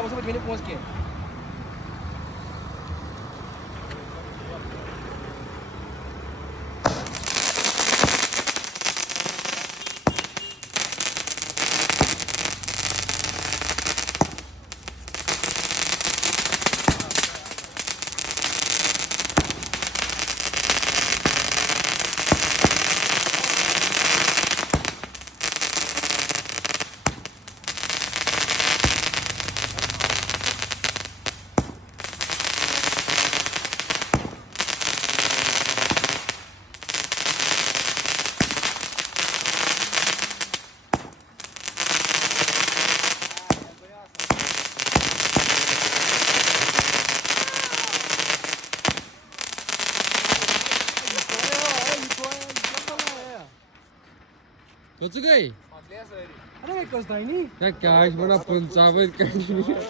मैं उसको मैंने पहुंच के कसं काय अरे कसं आहे नी काय पण आपण चावत काय